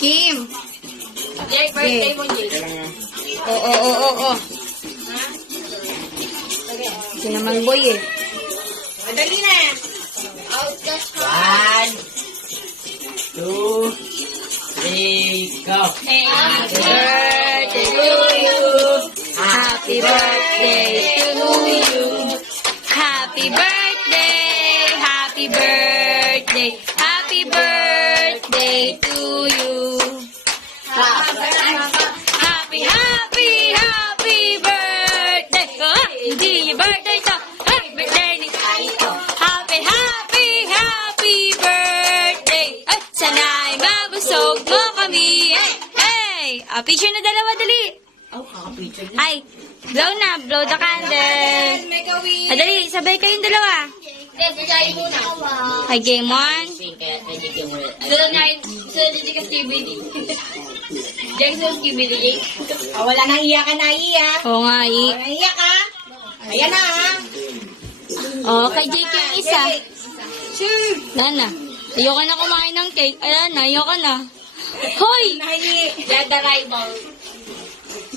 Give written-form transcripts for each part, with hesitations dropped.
Kim. Jay, birthday mo, Jay. Oo. Ito naman boy eh. Madali na. Out ka. 1, 2, 3, go. Happy birthday to you. Happy birthday to you. Happy birthday. Happy birthday. Happy birthday to you. Happy birthday. Hindi yung birthday to. Birthday ni Tayo. Happy birthday. Ay, sana'y mabusog mo kami. Hey. Picture na dalawa, dali. Kakapicture na. Ay, blow the candle. May gawin. Dali, sabay kayong dalawa. Yes, Jay muna. Ay, game on. Kaya pwede kayo muna. Sunod din ka skibidi. Jay, sunod skibidi, Jay. Wala nang iyakan na iyak. Oo nga, Wala nang iyak ha. Ayan na ha. Oh, kay JK yung isa. Wala na. Ayoko na kumain ng cake. Ayan na, ayoko na. Hoy! Jay, the rival.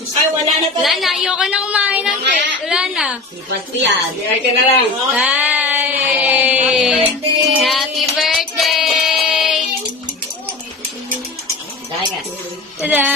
Ay, wala na Wala na, ayoko na kumain ng cake. Wala na. Sipat ko yan. Iyak ka na lang. Hi! Happy birthday! Dahil ka. Tada!